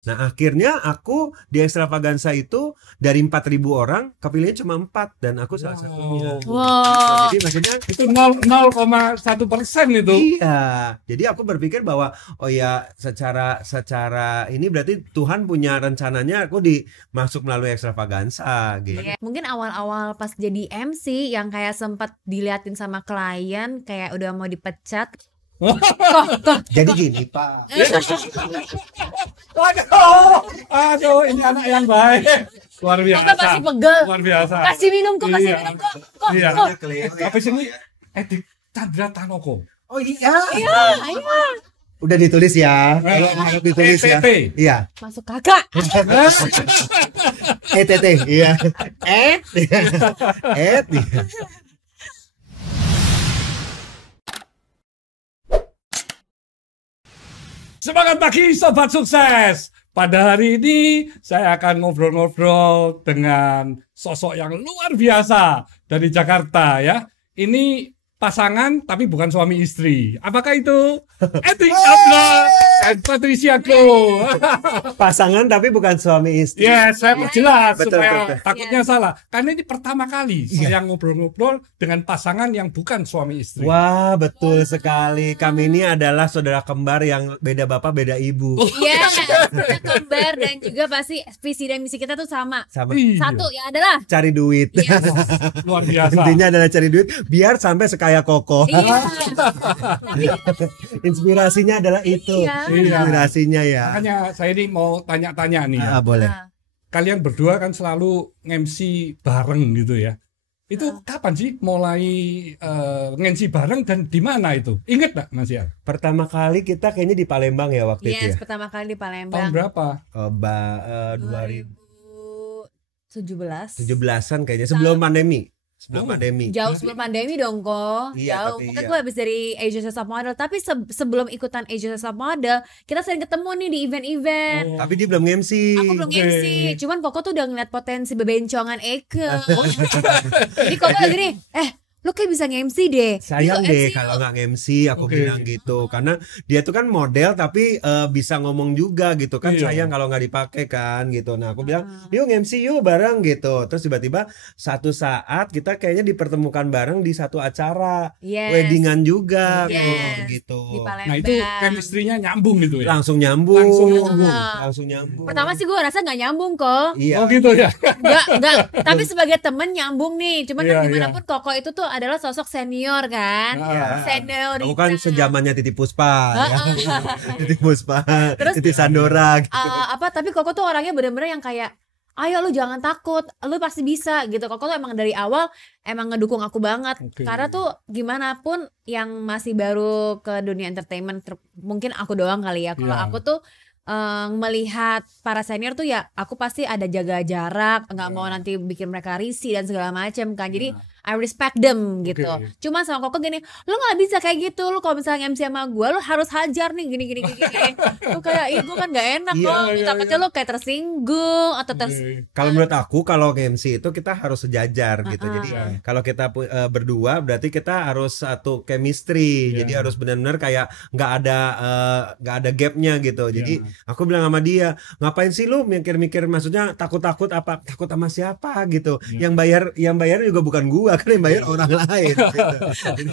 Nah akhirnya aku di Extravaganza itu dari 4.000 orang kepilihnya cuma 4 dan aku salah satunya. Wow. Jadi maksudnya Itu 0,1% itu. iya. Jadi aku berpikir bahwa oh ya secara ini berarti Tuhan punya rencananya aku masuk melalui Extravaganza gitu. Iya. Mungkin awal-awal pas jadi MC yang kayak sempat diliatin sama klien kayak udah mau dipecat. Jadi gini Pak. Aduh, ini anak yang baik. Luar biasa. Kok masih pegel? Luar biasa. Kasih minum kok, kasih Iya. minum kok. Iya. Cleo ya. Tapi sini Edik Chandra Tanoko. Oh iya. Iya, ayo. Udah ditulis ya. Kalau ditulis ya. ETT. Iya. Masuk kakak. ETT. Iya. Et. Et. Semangat pagi Sobat Sukses. Pada hari ini saya akan ngobrol-ngobrol dengan sosok yang luar biasa dari Jakarta ya. Ini pasangan tapi bukan suami istri. Apakah itu? Edik Chandra dan Patricia Klo. Pasangan tapi bukan suami istri. Ya, saya perjelas Betul, supaya betul. takutnya salah. Karena ini pertama kali saya ngobrol-ngobrol dengan pasangan yang bukan suami istri. Wah, betul sekali. Kami ini adalah saudara kembar yang beda bapak, beda ibu. Iya, kita kembar dan juga pasti visi dan misi kita tuh sama. Sama Iya. Satu yang adalah cari duit. Yes. Luar biasa. Intinya adalah cari duit biar sampai sekaya Koko. Iya. Inspirasinya adalah itu. Iya. Inspirasinya ya. Makanya saya ini mau tanya-tanya nih ya. Boleh. Nah, Kalian berdua kan selalu MC bareng gitu ya. Itu kapan sih mulai MC bareng dan di mana itu? Ingat nggak Mas ya? Pertama kali kita kayaknya di Palembang ya waktu itu yes, ya. pertama kali di Tahun Palembang. berapa? 2017. 2017-an kayaknya sebelum pandemi. Sebelum Oh. pandemi. Jauh sebelum pandemi dong kok. Iya, Jauh. tapi Mungkin iya. gue habis dari Asia Top Model. Tapi sebelum ikutan Asia Top Model, kita sering ketemu nih di event-event. Tapi dia belum MC. Aku belum Oke. MC, cuman Koko tuh udah ngeliat potensi bebencongan Eke. Jadi Koko lagi nih, lu kayak bisa nge-MC deh. Sayang Yuk, deh MC kalau yuk. nggak MC, aku Oke. bilang gitu. Karena dia tuh kan model tapi bisa ngomong juga gitu kan. Iya. Sayang kalau nggak dipakai kan gitu. Nah aku bilang yuk MC yuk bareng gitu. Terus tiba-tiba satu saat kita kayaknya dipertemukan bareng di satu acara Yes. weddingan juga Yes. gitu. Di Palembang. Nah itu chemistry-nya nyambung gitu ya? Langsung nyambung. Langsung nyambung. Langsung nyambung. Pertama sih gue rasa nggak nyambung kok. Iya. Oh gitu ya? Enggak. Tapi sebagai temen nyambung nih. Cuman Iya, kan gimana pun Koko itu tuh adalah sosok senior kan. Nah. Senior. Aku kan sejamannya Titi Puspa ya. Titi Puspa, Terus- Titi Sandora gitu. Tapi Koko tuh orangnya bener-bener yang kayak ayo lu jangan takut, lu pasti bisa gitu. Koko tuh emang dari awal emang ngedukung aku banget. Oke. Karena tuh gimana pun yang masih baru ke dunia entertainment, mungkin aku doang kali ya. Kalau Iya. aku tuh melihat para senior tuh ya aku pasti ada jaga jarak, nggak mau nanti bikin mereka risih dan segala macam kan. Jadi I respect them gitu. Oke. Cuma sama Koko gini, lu nggak bisa kayak gitu. Lu kalau misalnya MC sama gue, lu harus hajar nih gini. Lu kayak ibu kan nggak enak Iya, loh. iya, Takutnya lu kayak tersinggung atau Oke. Kalau menurut aku kalau MC itu kita harus sejajar gitu. Jadi Iya. kalau kita berdua berarti kita harus satu chemistry. Iya. Jadi harus benar-benar kayak nggak ada gapnya gitu. Jadi Iya. aku bilang sama dia, ngapain sih lu mikir-mikir maksudnya takut-takut apa? Takut sama siapa gitu. Iya. Yang bayar juga bukan gua, kan yang bayar orang lain gitu.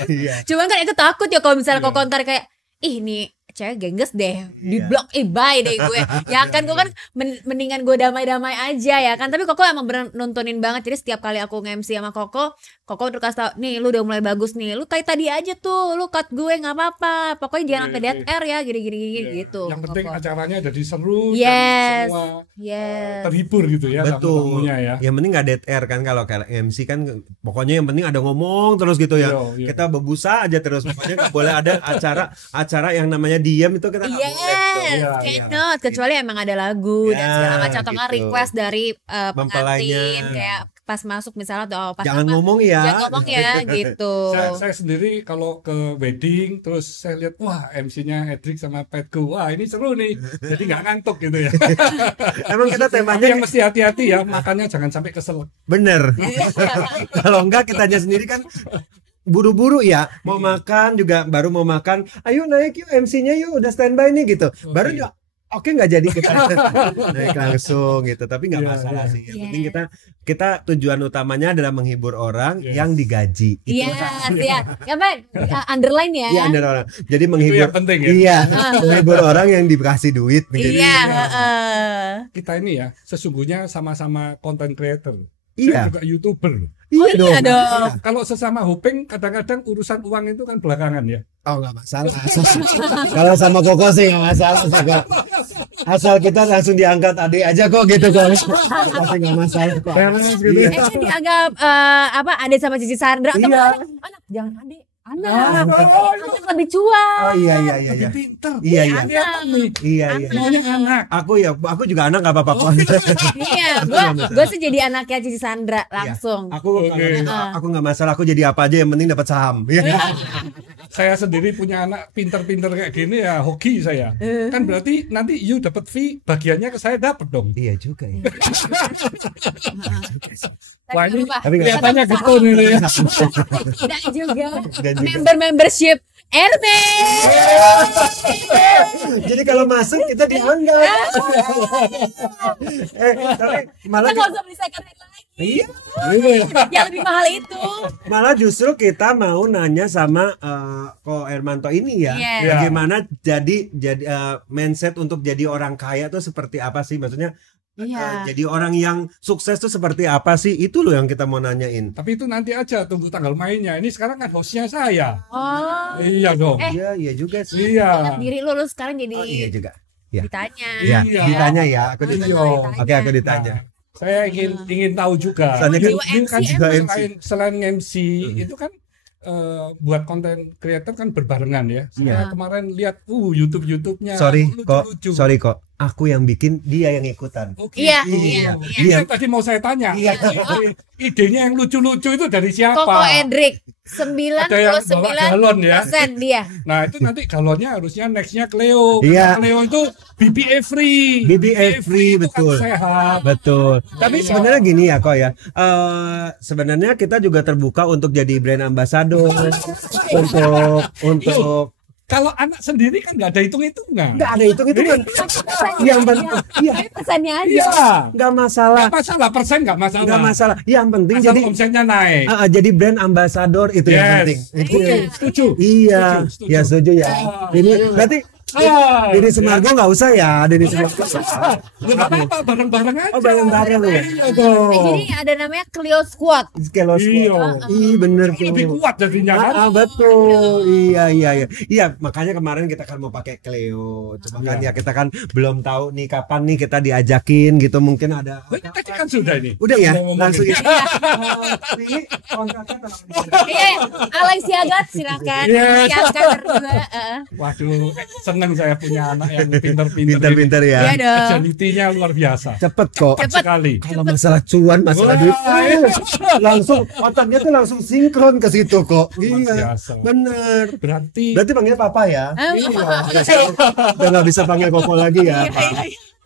Iya. Cuman kan itu takut ya kalau misalnya Koko ntar kayak ih nih cewek gengges deh di Iya. blok bye deh gue ya kan gue kan mendingan gue damai-damai aja ya kan tapi Koko emang bener nontonin banget jadi setiap kali aku nge-MC sama Koko udah kasih tau nih lu udah mulai bagus nih lu kayak tadi aja tuh lu cut gue nggak apa-apa pokoknya jangan sampai dead air ya gini Iya. gitu Yang penting Koko. acaranya jadi seru Yes. dan semua Yes. terhibur gitu ya sama Betul. tamunya ya. Yang penting nggak dead air kan kalau kayak MC kan pokoknya yang penting ada ngomong terus gitu ya. Iya. Kita berbusa aja terus pokoknya nggak boleh ada acara yang namanya diam itu kita nggak boleh tuh. Yes, Iya, cannot kecuali emang ada lagu dan Ya, segala macam atau nggak gitu. request dari Mempelainya. pengantin kayak pas masuk misalnya atau pas Jangan apa, ngomong ya. jangan ngomong ya gitu. Saya sendiri kalau ke wedding terus saya lihat wah MC-nya Edric sama Petku wah ini seru nih jadi nggak ngantuk gitu ya. Emang kita Tapi temanya yang mesti hati-hati ya makannya jangan sampai kesel. bener. Kalau enggak kitanya sendiri kan buru-buru ya mau makan juga baru mau makan ayo naik yuk MC-nya yuk udah standby nih gitu baru Oke. juga oke nggak jadi kita naik langsung gitu, tapi nggak Iya, masalah iya. sih. Yang Iya. penting kita tujuan utamanya adalah menghibur orang Yes. yang digaji. Itu Iya, iya. Apa? Underline ya. Iya, ada orang. Jadi Itu menghibur. yang penting ya. Iya, menghibur orang yang dikasih duit. Menjadi- Iya, heeh. Kita ini ya sesungguhnya sama-sama content creator. Iya. Saya juga YouTuber loh. Oh iya dong. Kalau sesama hoping kadang-kadang urusan uang itu kan belakangan ya. Oh nggak masalah. Kalau sama Koko sih nggak masalah sih, Kok. Asal kita langsung diangkat adik aja kok gitu kok. Pasti nggak masalah kok. Iya. Kayaknya dianggap apa adik sama Cici Sandra atau Iya. anak jangan adik anak Oh, anak lebih cuan. Oh iya iya iya. Lebih Iya pinter. Iya, iya. Kelihatan nih. iya. Iya. Maunya anak. Aku juga anak nggak apa-apa kok. Iya, gue sih jadi anaknya Cici Sandra langsung. Aku Oke. aku nggak masalah. Aku jadi apa aja yang penting dapat saham. Iya. Saya sendiri punya anak pinter-pinter kayak gini ya hoki saya. Kan berarti nanti you dapat fee bagiannya ke saya dapat dong. Iya juga ya. Wah, ini Tapi nggak- kelihatannya gitu nih. Tidak juga. Nggak juga. Membership Hermes. Jadi kalau masuk kita dianggap. Tapi malah Kita nggak usah beli second hand lagi. iya. Yang lebih mahal itu. Malah justru kita mau nanya sama Ko Hermanto ini ya, Iya. bagaimana jadi mindset untuk jadi orang kaya tuh seperti apa sih? Maksudnya Iya. jadi orang yang sukses tuh seperti apa sih? Itu loh yang kita mau nanyain. Tapi itu nanti aja tunggu tanggal mainnya. Ini sekarang kan hostnya saya. Oh. Iya dong. Iya, iya juga sih. Iya. Diri lu sekarang jadi Oh iya juga. Iya. ditanya. Iya, Iya. ditanya ya. Aku Iya. ditanya. Oke, aku ditanya. Nah, saya ingin tahu juga. Soalnya kan Jiwa Ini kan MC juga MC. selain MC itu kan buat konten creator kan berbarengan ya. Saya kemarin lihat YouTube-nya Sorry kok, lucu-lucu. sorry kok. Aku yang bikin, dia yang ikutan. Oke. Iya, Iya. iya. Ini yang tadi mau saya tanya. Iya. Idenya yang lucu-lucu itu dari siapa? Koko Edric Ada yang bawa galon ya. 99% dia. Nah itu nanti galonnya harusnya nextnya Cleo. Iya. Karena Cleo itu BBA free. BBA free, itu betul. Kan sehat. Betul. Tapi Iya. sebenarnya gini ya kok ya. Sebenarnya kita juga terbuka untuk jadi brand ambassador untuk Kalau anak sendiri kan nggak ada hitung-hitungan. nggak ada hitung-hitungan. Yang penting iya, Pesannya aja. Iya. nggak masalah. Nggak masalah persen nggak masalah. Nggak masalah. Yang penting Asal jadi omsetnya naik. jadi brand ambassador itu yang Yes. penting. Itu Iya. yang- Setuju. Iya, Setuju. ya setuju ya. Ini berarti Ah, Deddy Semargo nggak usah ya, Deddy Semargo. nggak apa-apa bareng-bareng aja. Oh, bareng-bareng lu ya? Iya dong. Jadi ada namanya Clio Squad. Kelos. Iya. Ih, bener tuh. Lebih kuat jadinya kan. Betul. Iya, iya, iya. Iya, makanya kemarin kita kan mau pakai Cleo. Cuma kan ya kita kan belum tahu nih kapan nih kita diajakin gitu. Mungkin ada. Ini tadi kan sudah ini. Udah ya, Ngomong-ngomong langsung ini. ya. Ini kontraknya Iya, Alex Siagat silakan. Iya. Siapkan berdua. Waduh, seneng saya punya anak yang pinter-pinter. Pinter-pinter ya. Iya dong. Agility-nya luar biasa. Cepet kok. Cepet. Sekali. Kalau masalah cuan, masalah Wah, duit, iya. langsung otaknya tuh langsung sinkron ke situ kok. Iya, biasa. bener. Berarti Berarti panggil papa ya? Iya. Udah nggak bisa panggil koko lagi ya, Pak.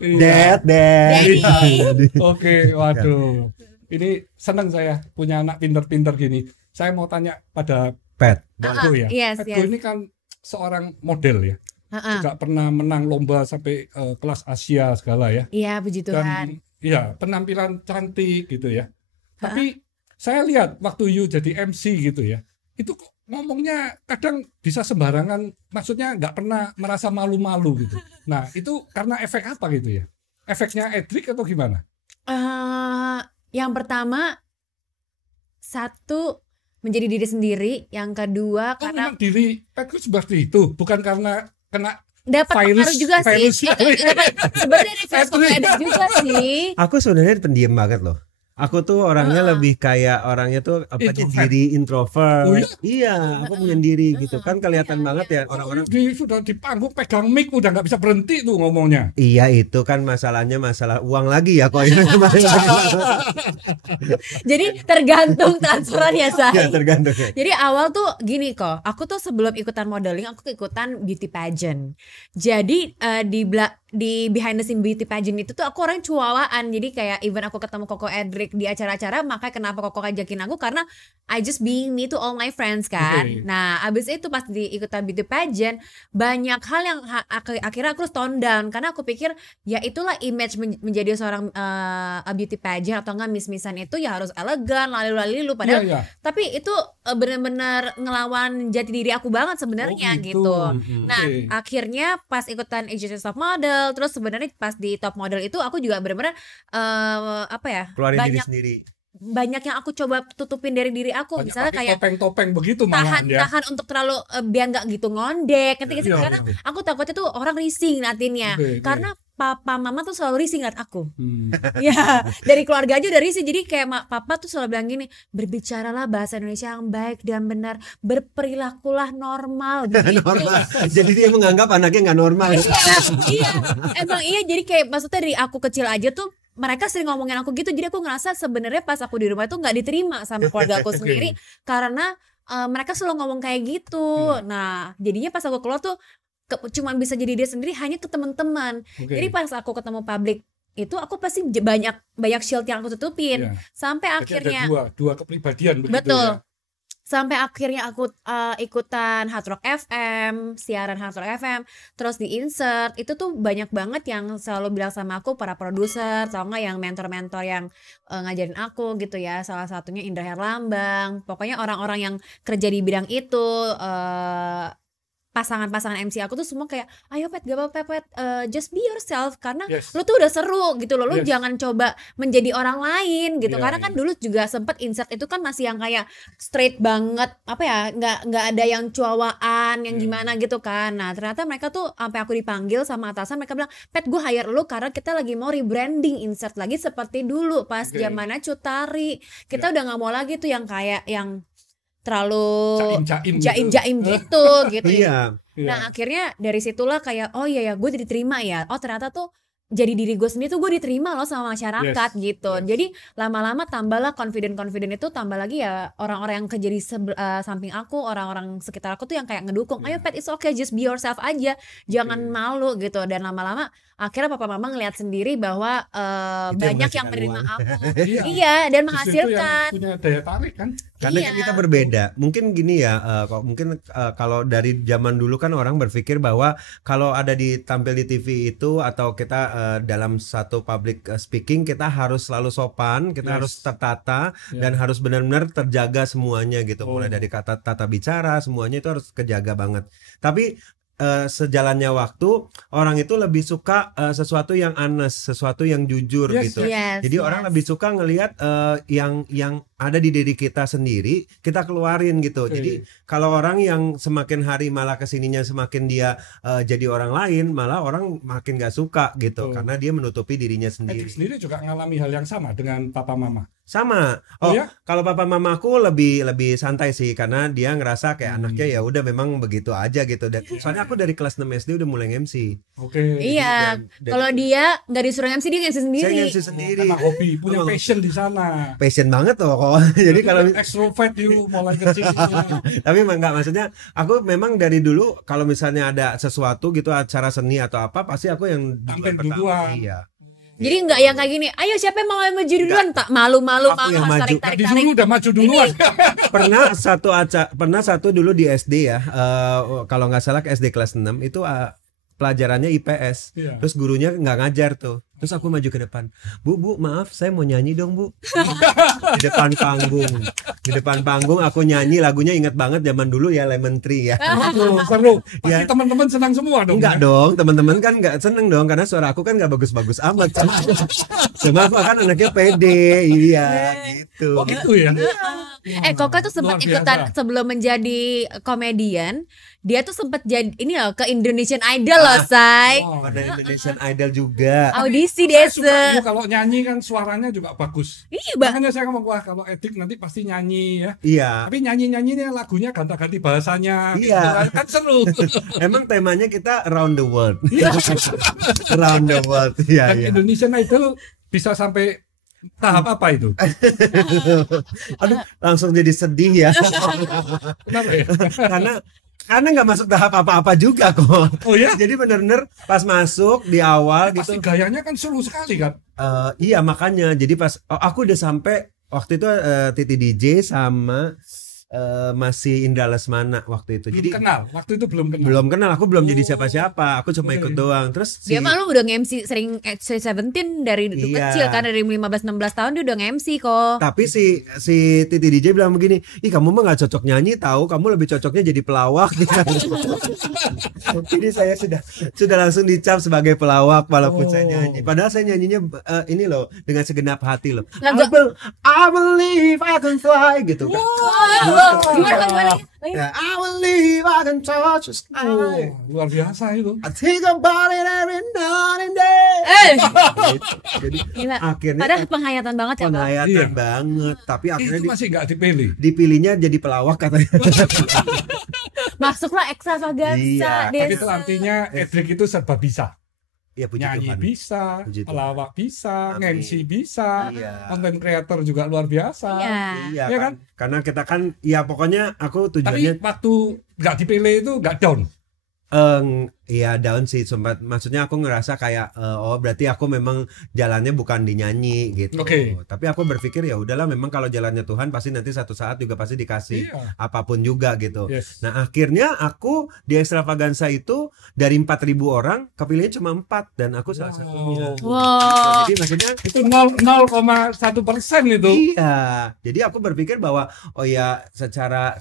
iya. Dad. Daddy. Oke, waduh. Ini seneng saya punya anak pinter-pinter gini. Saya mau tanya pada Pet. Petgo ya. Yes, Petgo yes. ini kan seorang model ya. Heeh. Juga pernah menang lomba sampai kelas Asia segala ya. Iya, puji Tuhan. Dan ya penampilan cantik gitu ya. Tapi saya lihat waktu you jadi MC gitu ya, itu kok ngomongnya kadang bisa sembarangan, maksudnya nggak pernah merasa malu-malu gitu. Nah itu karena efek apa gitu ya? Efeknya Edric atau gimana? Yang pertama satu menjadi diri sendiri, yang kedua Kan karena memang diri Petgo seperti itu, bukan karena kena dapat virus- pengaruh juga sih. virus. Sebenarnya dari virus komedi juga sih. Aku sebenarnya pendiam banget loh. Aku tuh orangnya lebih kayak orangnya tuh apa Introvert. diri introvert. Oh, iya? Iya, aku menyendiri gitu kan kelihatan banget ya orang-orang. Sudah di panggung pegang mic udah nggak bisa berhenti tuh ngomongnya. Iya itu kan masalahnya masalah uang lagi ya kok. Jadi tergantung transferan ya, Say. Ya tergantung ya. Jadi awal tuh gini kok, aku tuh sebelum ikutan modeling, aku ikutan beauty pageant. Jadi di behind the scene beauty pageant itu tuh aku orang cuawaan. Jadi kayak even aku ketemu Koko Edric di acara-acara, makanya kenapa Koko ngajakin aku karena I just being me to all my friends kan. Nah abis itu pas di ikutan beauty pageant banyak hal yang akhirnya aku tone down karena aku pikir ya itulah image menjadi seorang beauty pageant atau enggak miss-missan itu ya harus elegan lalu padahal tapi itu benar-benar ngelawan jati diri aku banget sebenarnya gitu. Nah akhirnya pas ikutan Asian Top Model, terus sebenarnya pas di Top Model itu aku juga benar-benar apa ya, keluarin banyak diri sendiri. Banyak yang aku coba tutupin dari diri aku. Banyak misalnya kayak topeng-topeng begitu malahan ya. Tahan untuk terlalu biar nggak gitu ngondek karena aku takutnya tuh orang rising nantinya karena papa mama tuh selalu rising liat aku. Ya dari keluarga aja udah rising. Jadi kayak papa tuh selalu bilang gini, berbicaralah bahasa Indonesia yang baik dan benar, berperilakulah normal gitu. Normal. Jadi dia menganggap anaknya nggak normal. Iya emang iya. Jadi kayak maksudnya dari aku kecil aja tuh mereka sering ngomongin aku gitu. Jadi aku ngerasa sebenarnya pas aku di rumah itu nggak diterima sama keluarga aku sendiri karena mereka selalu ngomong kayak gitu. Nah jadinya pas aku keluar tuh cuma bisa jadi dia sendiri hanya ke teman-teman. Jadi pas aku ketemu publik itu aku pasti banyak shield yang aku tutupin sampai jadi akhirnya ada dua kepribadian begitu. Betul. Ya. Sampai akhirnya aku ikutan Hard Rock FM, siaran Hard Rock FM, terus di insert itu tuh banyak banget yang selalu bilang sama aku, para produser atau enggak yang mentor-mentor yang ngajarin aku gitu ya. Salah satunya Indra Herlambang. Pokoknya orang-orang yang kerja di bidang itu pasangan-pasangan MC aku tuh semua kayak ayo Pet, gak apa-apa Pet, just be yourself karena lu tuh udah seru gitu loh, lu jangan coba menjadi orang lain gitu. Karena kan dulu juga sempet insert itu kan masih yang kayak straight banget, apa ya, nggak ada yang cuawaan yang gimana gitu kan. Nah ternyata mereka tuh sampai aku dipanggil sama atasan, mereka bilang Pet gue hire lu karena kita lagi mau rebranding insert lagi seperti dulu pas zamannya Cutari. Kita udah nggak mau lagi tuh yang kayak yang terlalu jaim-jaim gitu. Iya. Nah akhirnya dari situlah kayak oh iya ya gue diterima ya. Oh ternyata tuh jadi diri gue sendiri tuh gue diterima loh sama masyarakat gitu. Jadi lama-lama tambahlah confident itu, tambah lagi ya orang-orang yang kerja di samping aku, orang-orang sekitar aku tuh yang kayak ngedukung. Ayo Pet, it's okay, just be yourself aja, jangan malu gitu. Dan lama-lama akhirnya papa mama ngeliat sendiri bahwa banyak yang menerima aku. Iya, dan menghasilkan. Punya daya tarik kan? Karena kan kita berbeda. Mungkin gini ya, mungkin kalau dari zaman dulu kan orang berpikir bahwa kalau ada tampil di TV itu atau kita dalam satu public speaking kita harus selalu sopan, kita harus tertata dan harus benar-benar terjaga semuanya gitu. Mulai dari kata tata bicara semuanya itu harus kejaga banget. Tapi sejalannya waktu orang itu lebih suka sesuatu yang honest, sesuatu yang jujur gitu. Jadi orang lebih suka ngelihat yang ada di diri kita sendiri kita keluarin gitu. Jadi kalau orang yang semakin hari malah kesininya semakin dia jadi orang lain, malah orang makin gak suka gitu karena dia menutupi dirinya sendiri. Sendiri juga ngalami hal yang sama dengan papa mama. Sama. Kalau papa mamaku lebih santai sih karena dia ngerasa kayak anaknya ya udah memang begitu aja gitu. Dan soalnya aku dari kelas 6 SD udah mulai MC. Iya. Kalau dia nggak disuruh MC, dia MC sendiri. Saya MC sendiri. Karena hobi, punya passion di sana. Passion banget loh kok. Jadi kalau extrovert you mulai kecil. Tapi enggak, maksudnya aku memang dari dulu kalau misalnya ada sesuatu gitu acara seni atau apa pasti aku yang tampil duluan. Iya. Jadi enggak yang kayak gini, ayo siapa yang mau maju duluan, tak malu-malu tarik-tarik. Disuruh udah maju duluan. Pernah satu dulu di SD ya, kalau nggak salah SD kelas 6 itu pelajarannya IPS. Terus gurunya nggak ngajar tuh. Terus aku maju ke depan. Bu, maaf, saya mau nyanyi dong, Bu. Di depan panggung aku nyanyi lagunya, ingat banget zaman dulu ya, Lemon Tree ya. Seru. Pasti teman-teman senang semua dong. Enggak dong, teman-teman kan nggak seneng dong karena suara aku kan nggak bagus-bagus amat. Cuma aku kan anaknya pede, iya gitu. Oh gitu ya. Koko tuh sempat ikutan sebelum menjadi komedian. Dia tuh sempat jadi ini loh ke Indonesian Idol loh, Say. Ada Indonesian Idol juga. Audisi desa. Kalau nyanyi kan suaranya juga bagus. Iya, makanya saya ngomong wah kalau Edik nanti pasti nyanyi ya. Iya. Tapi nyanyi-nyanyinya lagunya ganti-ganti bahasanya. Iya. Gitu, kan seru. Emang temanya kita around the world. Around the world. Iya, iya. Indonesian Idol bisa sampai tahap apa itu? Aduh, langsung jadi sedih ya. Kenapa ya? Karena karena nggak masuk tahap apa-apa juga kok. Oh ya? Jadi bener-bener pas masuk di awal Pasti gitu. gayanya kan seru sekali kan. Iya makanya. Jadi pas aku udah sampai waktu itu Titi DJ sama masih Indra Lesmana waktu itu. Belum Jadi kenal. Waktu itu belum kenal. belum kenal, aku belum jadi Oh. siapa-siapa. Aku cuma ikut doang. Terus Dia mah lu udah nge-MC sering Seventeen dari dulu Iya. kecil kan, dari 15-16 tahun dia udah nge-MC kok. tapi si Titi DJ bilang begini, ih kamu mah nggak cocok nyanyi, tahu kamu lebih cocoknya jadi pelawak. Jadi saya sudah langsung dicap sebagai pelawak walaupun saya nyanyi. Padahal saya nyanyinya ini loh dengan segenap hati loh. I believe I can fly gitu kan. Gimana? Ya, I believe I can touch the sky. Oh, luar biasa itu. I think about it every night and day. Jadi Gila. akhirnya Padahal penghayatan banget ya, Bang. penghayatan Iya. banget. Tapi akhirnya Itu masih nggak dipilih. dipilihnya jadi pelawak katanya. Masuklah Extravaganza, Iya, Tapi desa. itu artinya Edric itu serba bisa. Ya puji Nyanyi Tuhan. bisa, Puji Tuhan. pelawak bisa, Amin. nge-MC bisa, Iya. content creator juga luar biasa. Iya. Iya Iya kan? Karena kita kan ya pokoknya aku tujuannya Tapi waktu nggak dipilih itu nggak down. iya down sih sempat, maksudnya aku ngerasa kayak oh berarti aku memang jalannya bukan di nyanyi gitu. Oke. Tapi aku berpikir ya udahlah, memang kalau jalannya Tuhan pasti nanti satu saat juga pasti dikasih Iya. apapun juga gitu. Yes. Nah akhirnya aku di Extravaganza itu dari 4.000 orang kepilihnya cuma 4 dan aku salah satunya. Wow. Jadi maksudnya Itu 0,1% itu. iya. Jadi aku berpikir bahwa oh ya secara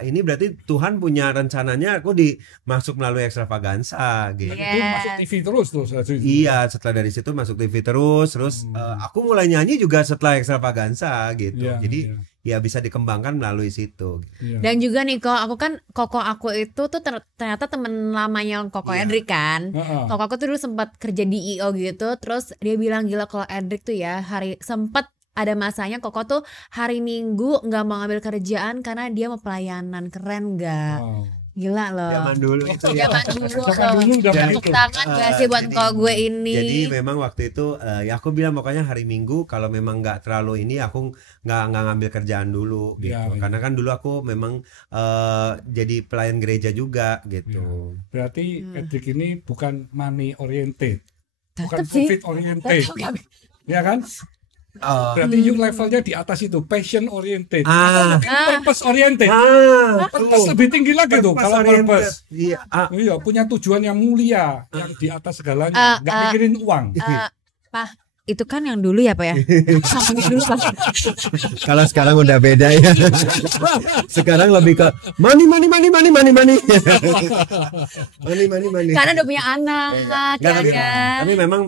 ini berarti Tuhan punya rencananya aku masuk melalui Extravaganza gitu. Iya. Itu masuk TV terus tuh. Iya, setelah dari situ masuk TV terus aku mulai nyanyi juga setelah Extravaganza gitu. Iya, Jadi iya. ya bisa dikembangkan melalui situ. Iya. Dan juga nih kok aku kan Koko aku itu tuh ternyata temen lamanya Koko Iya. Edric kan. Heeh. Koko aku tuh dulu sempat kerja di IO gitu, terus dia bilang gila kalau Edric tuh ya sempat ada masanya Koko tuh hari Minggu nggak mau ngambil kerjaan karena dia mau pelayanan. Keren nggak? Wow. Gila loh. Zaman dulu itu ya. Zaman dulu Zaman dulu udah Jadi- tepuk tangan gak sih buat jadi- kok gue ini. Jadi memang waktu itu ya aku bilang pokoknya hari Minggu kalau memang nggak terlalu ini aku nggak ngambil kerjaan dulu gitu. Iya, iya. Karena kan dulu aku memang jadi pelayan gereja juga gitu. Berarti Edric ini bukan money oriented, bukan Tetep sih. profit oriented, ya kan? Oh. Berarti you levelnya di atas itu, passion oriented, Ah. purpose oriented. Purpose tuh. lebih tinggi lagi tuh kalau Purpose-oriented. purpose. Iya. Iya, punya tujuan yang mulia, yang di atas segalanya, nggak mikirin uang. Pak, itu kan yang dulu ya Pak ya. Sama yang dulu Pak. Kalau sekarang udah beda ya. Sekarang lebih ke money. Money. Karena udah punya anak Nggak, ya tapi, kan. tapi memang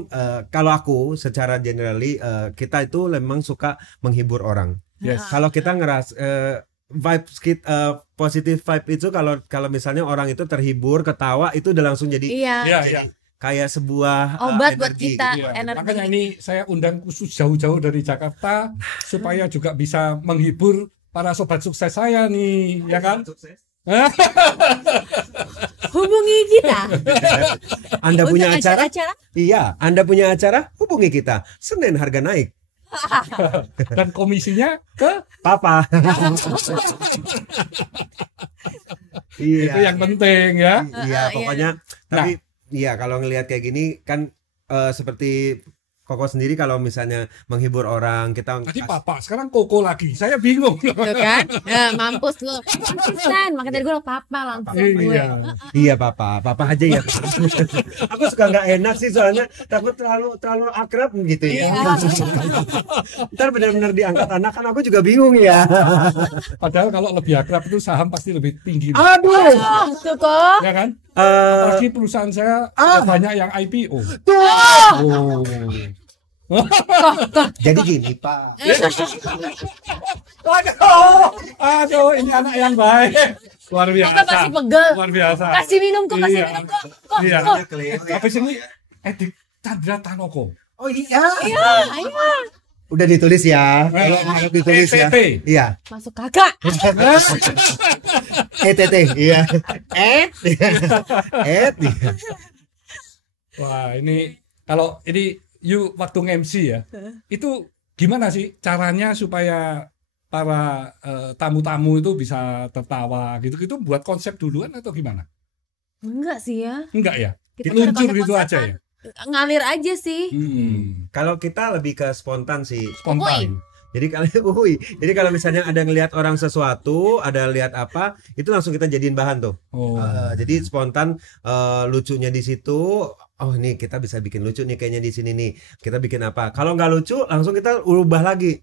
kalau aku secara generally kita itu memang suka menghibur orang. Yes. Kalau kita vibes positive vibe itu kalau misalnya orang itu terhibur, ketawa itu udah langsung jadi Iya. Iya, iya. kayak sebuah Obat buat energi kita. gitu. Iya, energi. makanya ini saya undang khusus jauh-jauh dari Jakarta supaya juga bisa menghibur para sobat sukses saya nih, ya kan? Hubungi kita. Anda punya Untuk acara? acara-acara? Iya, Anda punya acara? Hubungi kita. Senin harga naik. Dan komisinya ke Papa. Iya. itu yang penting ya. Iya, pokoknya Nah. tapi iya kalau ngelihat kayak gini kan seperti Koko sendiri kalau misalnya menghibur orang kita Tadi papa, sekarang koko lagi. Saya bingung. Tuh kan? Ya, mampus lu. Asisten, makanya dari gue lo papa langsung gue. Iya. Iya papa aja ya. Aku suka nggak enak sih soalnya takut terlalu akrab gitu ya. Ntar benar-benar diangkat anak kan aku juga bingung ya. Padahal kalau lebih akrab itu saham pasti lebih tinggi. Aduh. Oh, tuh kok. Ya kan? Apalagi perusahaan saya banyak yang IPO. Oh. Jadi gini Pak. Aduh, ini anak yang baik. Luar biasa. Kok masih pegel? Luar biasa. Kasih minum kok, kasih Iya. minum kok. Kok. Iya. Kok. Habis ini Edik Chandra Tanoko. Oh iya. Iya, ayo. Udah ditulis ya. Kalau ditulis ya. ETT. Iya. Masuk kakak. ETT. Iya. Et. Wah, ini kalau ini you waktu MC ya. Itu gimana sih caranya supaya para tamu-tamu itu bisa tertawa gitu-gitu buat konsep duluan atau gimana? Enggak sih ya. Enggak ya? Kita Luncur ada gitu aja konsep-konsepan. ya? Ngalir aja sih. Kalau kita lebih ke spontan sih. Spontan. Jadi kalau jadi kalau misalnya ada ngelihat orang sesuatu, ada lihat apa, itu langsung kita jadiin bahan tuh. Oh. Jadi spontan, lucunya di situ. Oh nih kita bisa bikin lucu nih kayaknya di sini nih. Kita bikin apa? Kalau nggak lucu, langsung kita ubah lagi.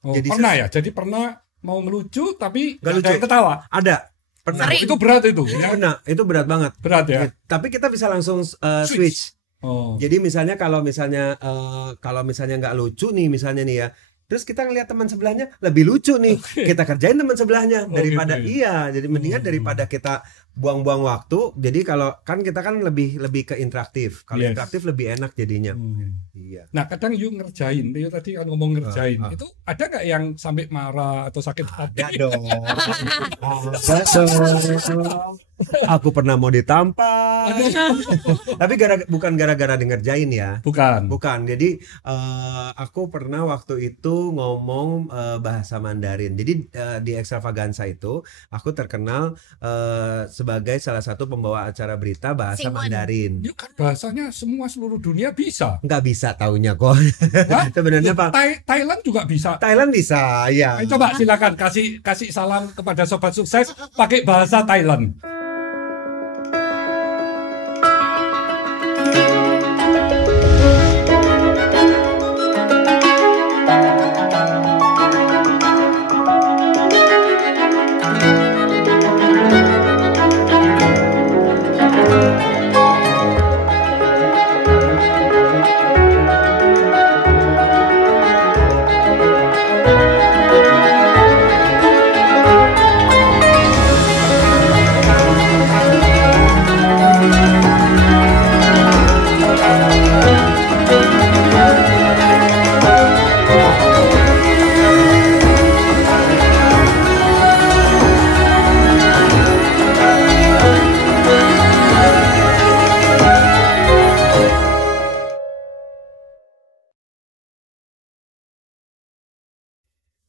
Oh, Jadi pernah ya? Jadi pernah mau ngelucu tapi Nggak nggak ada lucu. yang ketawa. Ada. Pernah. Sering. Itu berat itu. Ya? Pernah. Itu berat banget. Berat ya. Tapi kita bisa langsung switch. Oh. Jadi misalnya kalau misalnya nggak lucu nih misalnya nih ya, terus kita ngelihat teman sebelahnya lebih lucu nih, kita kerjain teman sebelahnya daripada gitu ya? iya. Jadi mendingan daripada kita buang-buang waktu. Jadi kalau kan kita kan lebih ke interaktif. Kalau Yes. interaktif lebih enak jadinya. Hmm. Iya. Nah kadang you ngerjain, you tadi kan ngomong ngerjain, itu ada nggak yang sampai marah atau sakit hati? Ada dong. Aku pernah mau ditampar. Tapi bukan gara-gara ngerjain ya. Bukan. Bukan. Jadi aku pernah waktu itu ngomong bahasa Mandarin. Jadi di Extravaganza itu aku terkenal sebagai salah satu pembawa acara berita bahasa Singwan. Mandarin. You kan bahasanya semua seluruh dunia bisa. Nggak bisa taunya kok. Hah? Sebenarnya Pak. Thailand juga bisa. Thailand bisa, ya. Ayo coba silakan kasih salam kepada sobat sukses pakai bahasa Thailand.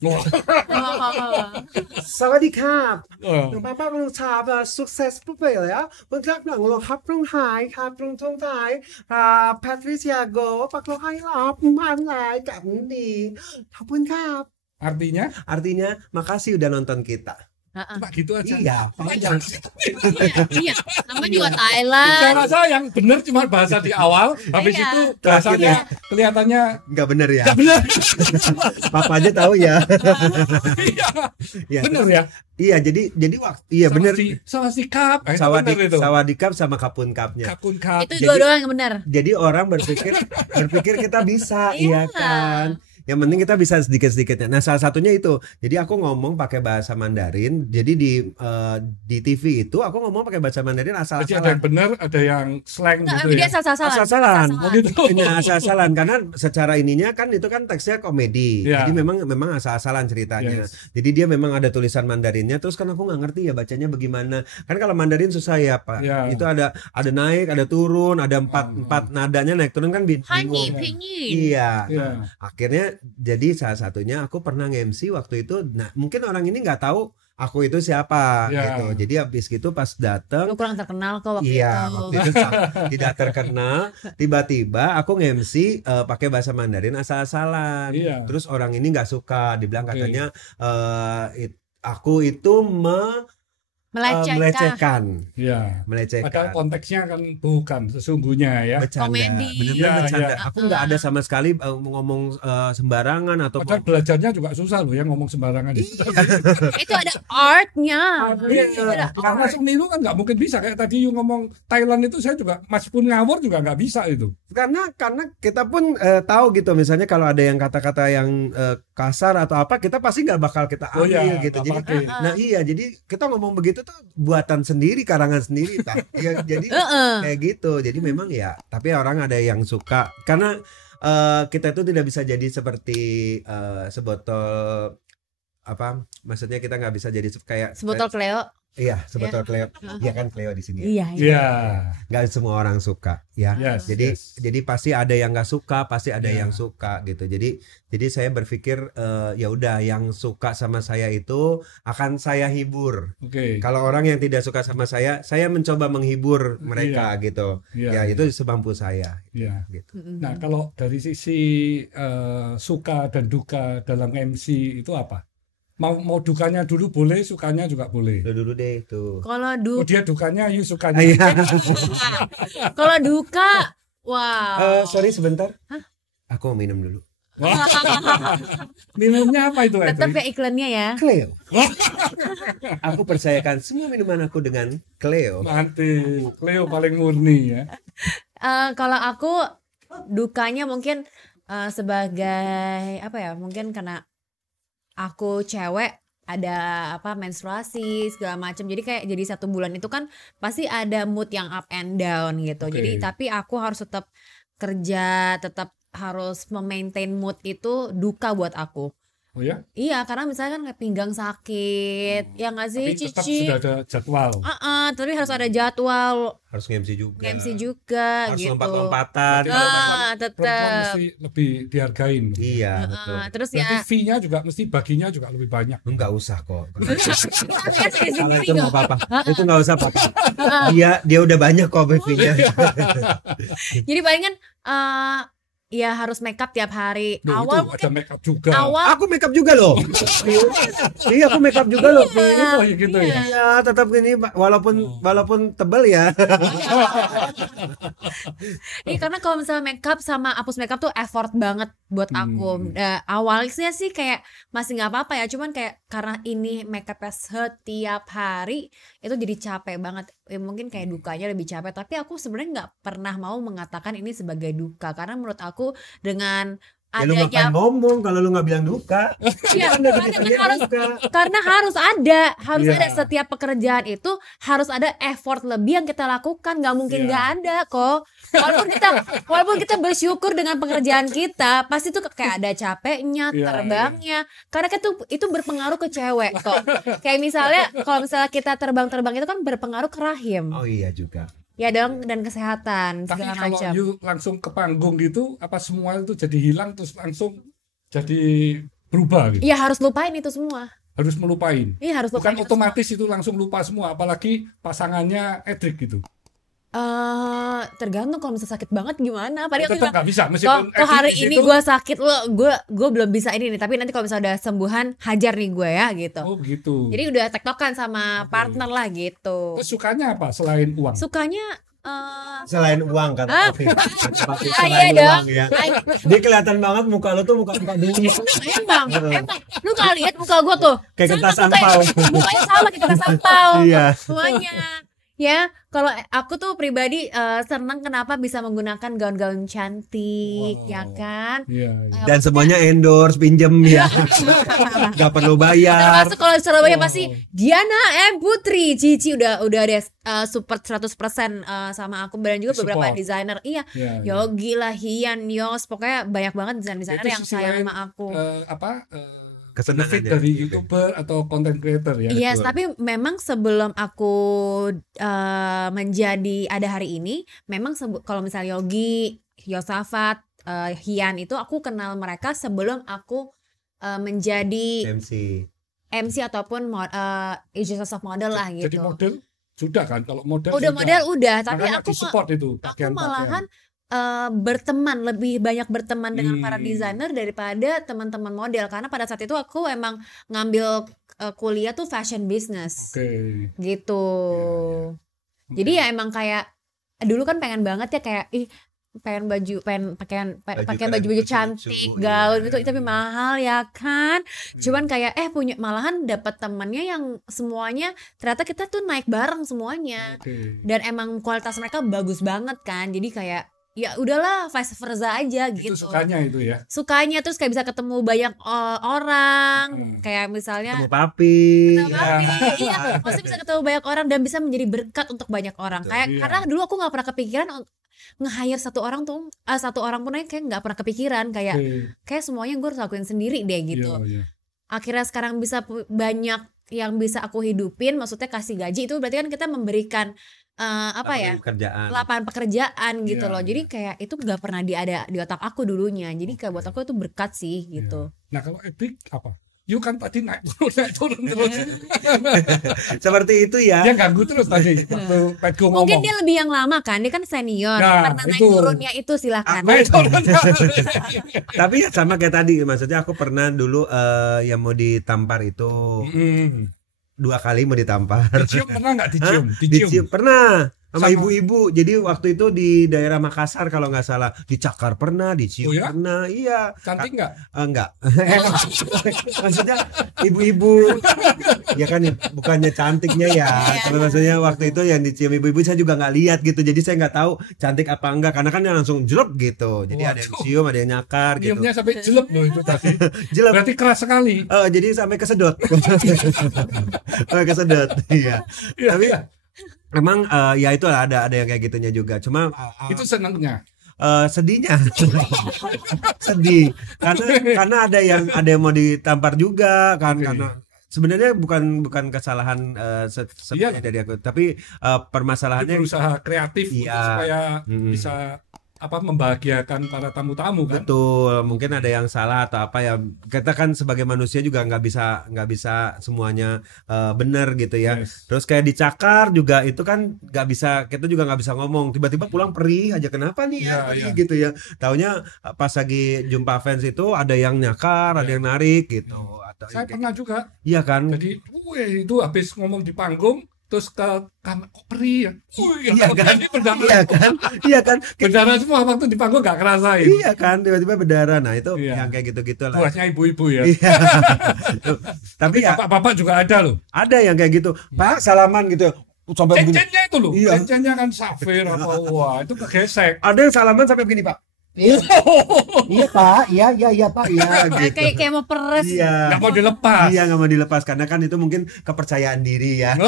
Wah. สวัสดีครับ Oh. หลวงป้าลุงชาบ sukses ปุ๊บเลยอ่ะเพิ่งรักหลังลงครับลุงหายครับลุงทงหายแพทริเซียโกปักลงให้รับมันหลายกันดีขอบคุณครับ Artinya makasih udah nonton kita. cuma gitu aja. Iya, panjang. Iya, namanya juga Thailand. Saya rasa yang benar cuma bahasa di awal, habis Iya. itu bahasanya kelihatannya Nggak bener ya. nggak benar. Papa aja tahu ya. Iya, Iya, benar terus- ya. Iya, jadi waktu iya bener. Sawadikap. Itu. Sawadikap sama kapun kapnya. Kapun kap. Itu dua-dua yang benar. Jadi orang berpikir kita bisa, iya kan. Yang penting kita bisa sedikit-sedikitnya. Nah, salah satunya itu. Jadi aku ngomong pakai bahasa Mandarin. Jadi di TV itu aku ngomong pakai bahasa Mandarin Jadi ada yang asal-asalan. benar, ada yang slang Enggak, gitu dia ya. asal-asalan. Asal-asalan. Oh gitu. Iya, asal-asalan karena secara ininya kan itu kan teksnya komedi. Iya. Jadi memang asal-asalan ceritanya. Yes. Jadi dia memang ada tulisan Mandarinnya, terus kan aku nggak ngerti ya bacanya bagaimana. Kan kalau Mandarin susah ya, Pak. Iya. Itu ada naik, ada turun, ada empat nadanya naik turun kan bingung. Hanyi, pingin. Iya. Iya. Nah, akhirnya jadi salah satunya aku pernah nge-MC waktu itu. Nah, mungkin orang ini nggak tahu aku itu siapa Iya. gitu. Jadi habis gitu pas dateng, Lu kurang terkenal kok waktu iya, itu. waktu itu tidak terkenal. Tiba-tiba aku nge-MC pakai bahasa Mandarin asal-asalan. Iya. Terus orang ini nggak suka, dibilang Oke. katanya aku itu Melecehkan. Iya. melecehkan. Padahal konteksnya kan bukan sesungguhnya ya. Bercanda, Komedi. bener-bener Iya, bercanda. iya. Aku nggak ada sama sekali ngomong sembarangan atau Padahal belajarnya juga susah loh ya ngomong sembarangan itu. Itu ada artnya. Iya, Ada karena art. seni itu kan nggak mungkin bisa kayak tadi you ngomong Thailand itu saya juga meskipun ngawur juga nggak bisa itu. karena kita pun tahu gitu, misalnya kalau ada yang kata-kata yang kasar atau apa, kita pasti nggak bakal kita Oh ambil iya, gitu. nggak Jadi pakai. nah iya, jadi kita ngomong begitu tuh buatan sendiri, karangan sendiri tak. Ya, jadi Heeh. kayak gitu. Jadi memang ya, tapi orang ada yang suka karena kita itu tidak bisa jadi seperti sebotol apa, maksudnya kita nggak bisa jadi kayak Sebotol Cleo. Iya, sebetulnya Cleo. Dia kan Cleo di sini. Iya, Iya. Nggak semua orang suka, ya. Yes, Jadi yes. jadi pasti ada yang nggak suka, pasti ada Iya. yang suka gitu. Jadi saya berpikir ya udah yang suka sama saya itu akan saya hibur. Oke. Kalau orang yang tidak suka sama saya mencoba menghibur mereka gitu. Iya, Ya itu semampu saya Iya. gitu. Nah, kalau dari sisi suka dan duka dalam MC itu apa? Mau dukanya dulu boleh, sukanya juga boleh. Dulu deh itu. Kalau Oh, dia dukanya, you sukanya. Iya. kalau duka, wow. Sorry sebentar. Aku mau minum dulu. Wah. Minumnya apa itu? Tetap Edwin? ya iklannya ya. Cleo. Aku percayakan semua minuman aku dengan Cleo. Mantap. Cleo paling murni ya. Kalau aku dukanya mungkin sebagai apa ya? Mungkin karena aku cewek, ada apa menstruasi segala macam. Jadi kayak jadi 1 bulan itu kan pasti ada mood yang up and down gitu. Oke. Jadi tapi aku harus tetap kerja, tetap harus memaintain mood itu duka buat aku. Oh ya? Iya, karena misalnya kan kayak pinggang sakit, ya nggak sih, Tapi tetap Cici? sudah ada jadwal. Tapi harus ada jadwal, Harus nge-MC juga. MC juga Harus gitu. lompat-lompatan. Berarti kalau perempuan Tetap. mesti lebih dihargain. Iya, betul. Terus Berarti ya, fee-nya juga mesti baginya juga lebih banyak. Enggak usah kok. ya Kalau itu nggak apa-apa. Itu nggak usah Pak. Dia udah banyak kok BV-nya. jadi palingan ya harus make up tiap hari. Loh, Awal itu ada make up juga. awal Aku make up juga loh. Iya, aku make up juga loh. Vi. Oh, ya gitu ya. Iya, tetap gini Pak. Walaupun tebal ya. karena kalau misalnya make up sama hapus make up tuh effort banget buat aku. Awalnya sih kayak masih nggak apa-apa ya, cuman kayak karena ini make upnya setiap hari itu jadi capek banget. Mungkin kayak dukanya lebih capek, tapi aku sebenarnya nggak pernah mau mengatakan ini sebagai duka karena menurut aku dengan Ya lu ngapain adanya ngomong kalau lu nggak bilang duka? Iya, karena harus ada setiap pekerjaan itu harus ada effort lebih yang kita lakukan, nggak mungkin Iya. nggak ada kok. Walaupun kita bersyukur dengan pekerjaan kita, pasti tuh kayak ada capeknya, Iya, terbangnya, karena kan itu berpengaruh ke cewek kok. Kayak misalnya kalau misalnya kita terbang itu kan berpengaruh ke rahim, Oh iya juga. ya dong, dan kesehatan Tapi segala kalau macam. you langsung ke panggung gitu, apa semua itu jadi hilang terus langsung jadi berubah gitu? Iya, harus lupain itu semua. Harus melupain. Iya, harus lupain Bukan itu otomatis itu langsung lupa semua, apalagi pasangannya Edric gitu. Tergantung kalau misalnya sakit banget gimana. Paling aku Tetap bilang, nggak bisa meskipun kok hari Edric di ini situ- gue sakit gue belum bisa ini nih, tapi nanti kalau misalnya udah sembuhan hajar nih gue ya gitu. Oh gitu. Jadi udah tektokan sama partner lah gitu. Terus sukanya apa selain uang? Sukanya Selain uang kata Papi. Papi, iya selain dong. uang ya. Dia kelihatan banget muka lo tuh muka dulu. emang lu gak lihat muka gue tuh Kayak sama kertas ampau. mukanya sama kayak kertas ampau. Iya. Semuanya. Ya, kalau aku tuh pribadi senang kenapa bisa menggunakan gaun-gaun cantik, Wow. ya kan? Iya. Dan semuanya endorse, pinjem ya. Gak perlu bayar. Termasuk kalau di Surabaya Oh. pasti Diana M Putri, Cici udah ada support 100% sama aku, dan juga beberapa Support. desainer. Iya, Iya, iya. Yogi lah, Hian, Yos, pokoknya banyak banget desainer Itu yang sisi sayang lain, sama aku. Kesenangannya. benefit dari YouTuber atau content creator ya. Yes, Edward? tapi memang sebelum aku menjadi ada hari ini, memang kalau misalnya Yogi, Yosafat, Hian itu aku kenal mereka sebelum aku menjadi MC ataupun ijazah sosok model lah gitu. Jadi model sudah kan, kalau model Udah model udah, tapi makanya aku disupport itu aku pakaian-pakaian. malahan berteman, lebih banyak berteman dengan para desainer daripada teman-teman model, karena pada saat itu aku emang ngambil kuliah tuh fashion business. Oke. Gitu. Jadi ya emang kayak dulu kan pengen banget ya kayak pengen pakai baju cantik, subuh, gaun ya. gitu, tapi mahal ya kan. Cuman kayak punya malahan dapat temannya yang semuanya ternyata kita tuh naik bareng semuanya. Oke. Dan emang kualitas mereka bagus banget kan. Jadi kayak ya udahlah vice versa aja Itu gitu. sukanya itu ya. Sukanya terus kayak bisa ketemu banyak orang, kayak misalnya Ketemu Papi. iya, maksudnya bisa ketemu banyak orang dan bisa menjadi berkat untuk banyak orang. Kayak Iya. karena dulu aku nggak pernah kepikiran nge-hire satu orang pun aja kayak nggak pernah kepikiran, kayak Oke. kayak semuanya gue harus lakuin sendiri deh gitu. Iya, iya. Akhirnya sekarang bisa banyak yang bisa aku hidupin, maksudnya kasih gaji, itu berarti kan kita memberikan Pekerjaan. lapangan pekerjaan gitu Iya. loh. Jadi kayak itu nggak pernah ada di otak aku dulunya. Jadi kayak buat aku itu berkat sih gitu. Nah kalau Epic apa? You kan tadi naik turun terus. Seperti itu ya. Dia ganggu terus tadi waktu Petgo ngomong. Mungkin dia lebih yang lama kan, dia kan senior. Nah, Pernah naik itu. turunnya itu silakan. Naik turun. Tapi ya sama kayak tadi, maksudnya aku pernah dulu yang mau ditampar itu Hmm. 2 kali mau ditampar. Dicium pernah nggak dicium? Hah? Dicium pernah sama Sama- ibu-ibu. Jadi waktu itu di daerah Makassar kalau nggak salah, dicakar pernah, dicium Oh ya? pernah. Iya. Cantik nggak? Enggak. Maksudnya ibu-ibu. Ya kan bukannya cantiknya ya. Tapi maksudnya waktu itu yang dicium ibu-ibu saya juga nggak lihat gitu. Jadi saya nggak tahu cantik apa enggak karena kan dia langsung jelek gitu. Jadi ada yang Waduh. cium, ada yang nyakar gitu. Diamnya sampai jelek loh itu tadi. Jelek. Berarti keras sekali. Jadi sampai kesedot. Sampai kesedot. Iya. Tapi memang ya itu ada yang kayak gitunya juga. Cuma Itu senangnya. sedihnya sedih karena ada yang mau ditampar juga kan. Oke. Karena sebenarnya bukan kesalahan semuanya dari aku, tapi Dia permasalahannya berusaha kreatif untuk Iya. supaya Mm-mm. bisa membahagiakan para tamu-tamu kan. betul, mungkin ada yang salah atau apa ya. Kita kan sebagai manusia juga nggak bisa semuanya benar gitu ya. Yes. Terus kayak dicakar juga itu kan nggak bisa, kita juga nggak bisa ngomong. Tiba-tiba pulang perih aja, kenapa nih ya, Iya, perih iya. gitu ya. Taunya pas lagi jumpa fans itu ada yang nyakar, ada Iya. yang narik gitu. Atau Saya pernah juga. iya kan? Jadi, itu habis ngomong di panggung, terus ke kamar, kok perih ya? Iya kan? Berdarah. Iya kan? Iya kan? Berdarah semua waktu di panggung nggak kerasain. Iya kan? Tiba-tiba berdarah. Nah, itu Iya. yang kayak gitu-gitu lah. Tuasnya ibu-ibu ya. Iya. Tapi ya Bapak-bapak juga ada loh. ada yang kayak gitu. Pak, salaman gitu. Sampai begini. Cincin-nya itu loh. Iya. Cincin-nya kan safir apa wah, itu kegesek. Ada yang salaman sampai begini, Pak. Iya, Pak. Iya, Pak. Iya gitu. Kayak mau peres. Iya. Nggak mau dilepas. Iya, nggak mau dilepas karena kan itu mungkin kepercayaan diri ya.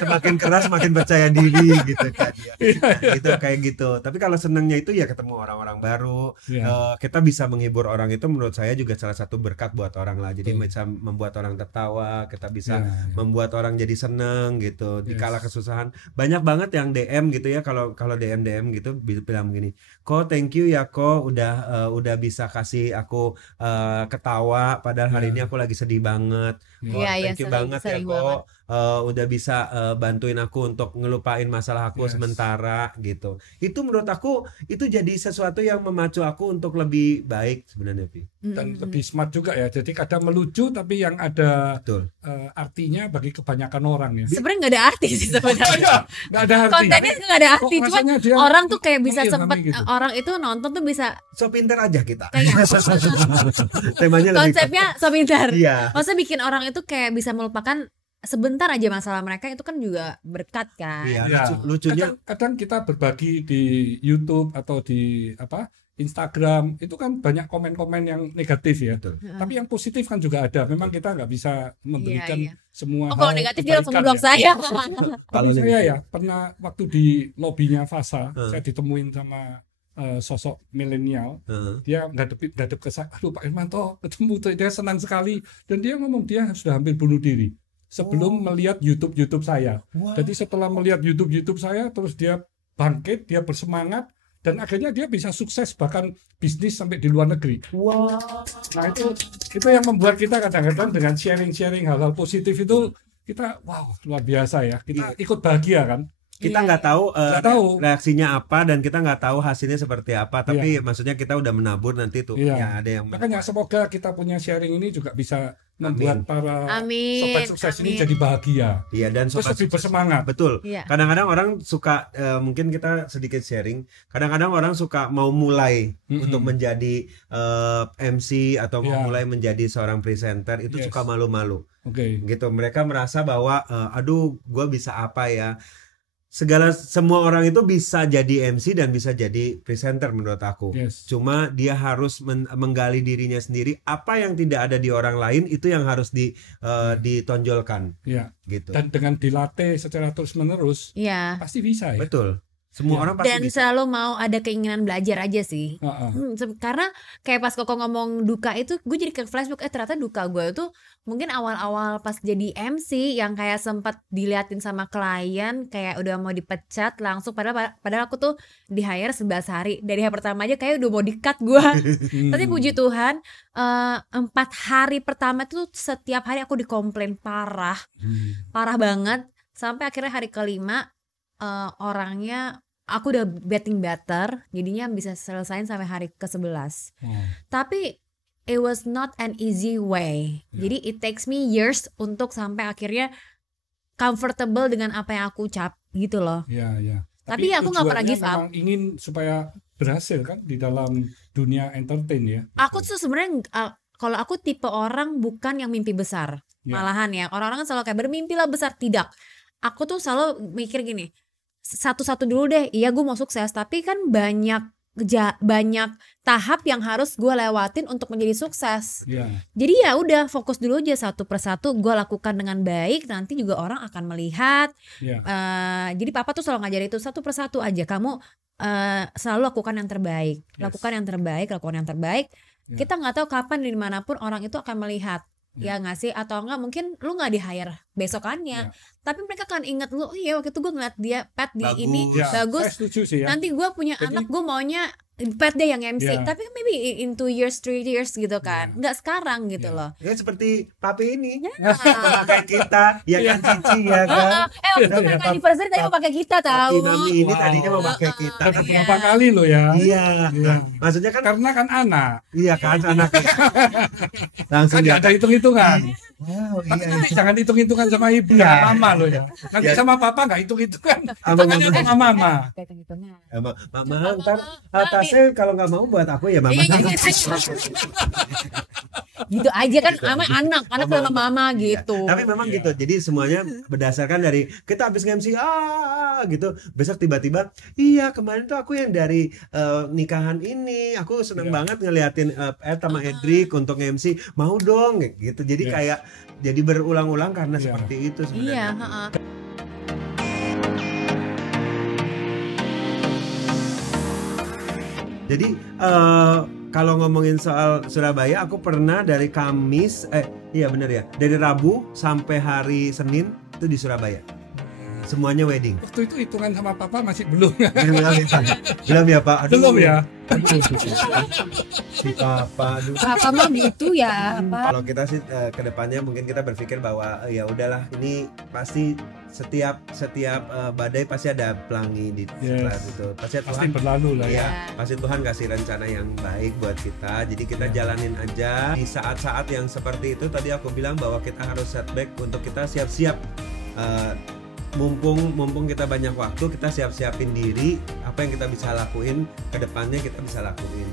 Semakin keras semakin percaya diri gitu kan ya. Nah, itu kayak gitu. Tapi kalau senangnya itu ya ketemu orang-orang baru. Iya. Kita bisa menghibur orang itu menurut saya juga salah satu berkat buat orang lah. Jadi Betul. bisa membuat orang tertawa, kita bisa Iya. membuat orang jadi seneng gitu. Di Yes. kala kesusahan banyak banget yang DM gitu ya. Kalau DM gitu bilang begini, "Ko, thank you ya, Ko, udah bisa kasih aku ketawa padahal hari ini aku lagi sedih banget. Ko, Iya, thank you sering- banget sering ya, Ko, banget. udah bisa bantuin aku untuk ngelupain masalah aku Yes. sementara gitu." Itu menurut aku itu jadi sesuatu yang memacu aku untuk lebih baik sebenarnya, Pi. Dan lebih smart juga ya. Jadi kadang melucu tapi yang ada Betul. artinya bagi kebanyakan orang ya. Sebenarnya nggak ada arti sih sebenarnya. Iya, nggak ada arti. Kontennya nggak ada arti, Kok cuma rasanya dia orang tuh kayak bisa mengilhami sempet gitu. orang itu nonton tuh bisa So pinter aja kita. Kayak- Temanya lebih konsepnya so pintar. Iya. Maksudnya bikin orang itu kayak bisa melupakan sebentar aja masalah mereka, itu kan juga berkat kan. Iya, Ya, lucunya kadang kita berbagi di YouTube atau di Instagram itu kan banyak komen-komen yang negatif ya. betul. Tapi yang positif kan juga ada. Memang kita nggak bisa memberikan Iya. semua Oh, kalau hal negatif dia langsung kebaikan blok ya. saya. Tapi Kalau saya negatif. ya pernah waktu di lobinya Fasa, Hmm. saya ditemuin sama sosok milenial. Heeh. Dia ngadep ke saya, aduh Pak Irmanto ketemu tuh, dia senang sekali dan dia ngomong dia sudah hampir bunuh diri sebelum melihat YouTube saya. Wah. Jadi setelah melihat YouTube saya terus dia bangkit, dia bersemangat dan akhirnya dia bisa sukses bahkan bisnis sampai di luar negeri. Wah. Nah itu yang membuat kita kadang-kadang dengan sharing hal-hal positif itu kita wow luar biasa ya. Kita ikut bahagia kan. Kita nggak tahu, Nggak tahu. reaksinya apa dan kita nggak tahu hasilnya seperti apa. Tapi maksudnya kita udah menabur nanti tuh. Iya. Ya ada yang Makanya semoga kita punya sharing ini juga bisa membuat para Amin. sobat sukses ini Amin. jadi bahagia. Iya, dan Terus sobat lebih bersemangat. betul. Iya. Kadang-kadang orang suka mungkin kita sedikit sharing. Kadang-kadang orang suka mau mulai Mm-mm. untuk menjadi MC atau mau Iya. mulai menjadi seorang presenter itu Yes. suka malu-malu. Oke. Gitu. Mereka merasa bahwa aduh, gue bisa apa ya? Semua orang itu bisa jadi MC dan bisa jadi presenter menurut aku. Yes. Cuma dia harus menggali dirinya sendiri. Apa yang tidak ada di orang lain itu yang harus ditonjolkan Ya. gitu. Dan dengan dilatih secara terus-menerus Iya. pasti bisa ya. Betul. Semua Ya. orang pasti Dan bisa. selalu mau ada keinginan belajar aja sih. Heeh. Karena kayak pas Koko ngomong duka itu, gue jadi ke flashback, ternyata duka gue itu mungkin awal-awal pas jadi MC yang kayak sempat diliatin sama klien kayak udah mau dipecat langsung, padahal aku tuh di hire 11 hari, dari hari pertama aja kayak udah mau di-cut gue. Tapi puji Tuhan 4 hari pertama tuh setiap hari aku dikomplain parah banget, sampai akhirnya hari kelima orangnya aku udah betting better, jadinya bisa selesain sampai hari ke-11. Oh. Tapi it was not an easy way. Jadi it takes me years untuk sampai akhirnya comfortable dengan apa yang aku ucap gitu loh. Ya, ya. Tapi aku nggak pernah tujuannya give up. memang ingin supaya berhasil kan di dalam dunia entertain ya. Aku tuh sebenarnya kalau aku tipe orang bukan yang mimpi besar. Ya. Malahan ya, orang-orang kan selalu kayak bermimpilah besar, tidak. Aku tuh selalu mikir gini, satu-satu dulu deh. Iya gue mau sukses, tapi kan banyak tahap yang harus gue lewatin untuk menjadi sukses. Ya. Jadi ya udah fokus dulu aja, satu persatu gue lakukan dengan baik, nanti juga orang akan melihat. Ya. Jadi papa tuh selalu ngajarin itu, satu persatu aja kamu selalu lakukan yang terbaik. Yes. Lakukan yang terbaik. Ya. Kita nggak tahu kapan dan dimanapun orang itu akan melihat. Ya. Ya nggak sih, atau enggak mungkin lu nggak di hire besokannya, tapi mereka akan inget lu, oh iya waktu itu gue ngeliat dia Pat di Bagus. ini Ya, bagus, saya setuju sih ya. nanti gue punya Jadi- anak, gue maunya Pat deh yang MC. Ya. Tapi maybe in 2 years 3 years gitu kan, nggak sekarang gitu Ya. loh. Ya seperti papi ini. Ya. Pakai kita, ya kan Cici ya kan. Waktu itu mereka anniversary tadi mau pakai kita tahu. Papi Nami ini Wow. tadinya mau pakai kita. Udah Iya. berapa kali lo ya? Iya. Iya. Maksudnya kan Karena kan anak. iya kan anaknya. Langsung Kan dia. ada hitung-hitungan. Wow, Tapi iya. nanti jangan hitung-hitungan sama ibu Iya. sama mama lo ya. Nanti Ya. sama papa nggak hitung-hitungan. Sama Makanya mama. sama mama. Hitung-hitungan. Mama ntar atasnya kalau nggak mau buat aku ya mama. Iya, iya, iya. Gitu aja kan, sama anak sama mama gitu. Tapi memang Iya. gitu. Jadi semuanya berdasarkan dari kita habis nge-MC gitu. Besok tiba-tiba iya kemarin tuh aku yang dari nikahan ini. Aku seneng Iya. banget ngeliatin sama Edric untuk nge-MC. Mau dong gitu. Jadi Iya. kayak jadi berulang-ulang karena Iya. seperti itu Iya, sebenarnya. heeh. Jadi kalau ngomongin soal Surabaya, aku pernah dari Kamis, iya bener ya, dari Rabu sampai hari Senin itu di Surabaya. Semuanya wedding. Waktu itu hitungan sama papa masih belum. Belum ya Pak. Aduh. Belum ya. Si Papa. Aduh. Papa mah gitu ya, Pak. Kalau kita sih kedepannya mungkin kita berpikir bahwa ya udahlah, ini pasti setiap badai pasti ada pelangi di setelah Yes. itu. Pasti Pasti Tuhan berlalu lah ya. ya, pasti Tuhan kasih rencana yang baik buat kita. Jadi kita Ya. jalanin aja di saat-saat yang seperti itu. Tadi aku bilang bahwa kita harus setback untuk kita siap-siap. Mumpung kita banyak waktu, kita siap-siapin diri, apa yang kita bisa lakuin ke depannya kita bisa lakuin.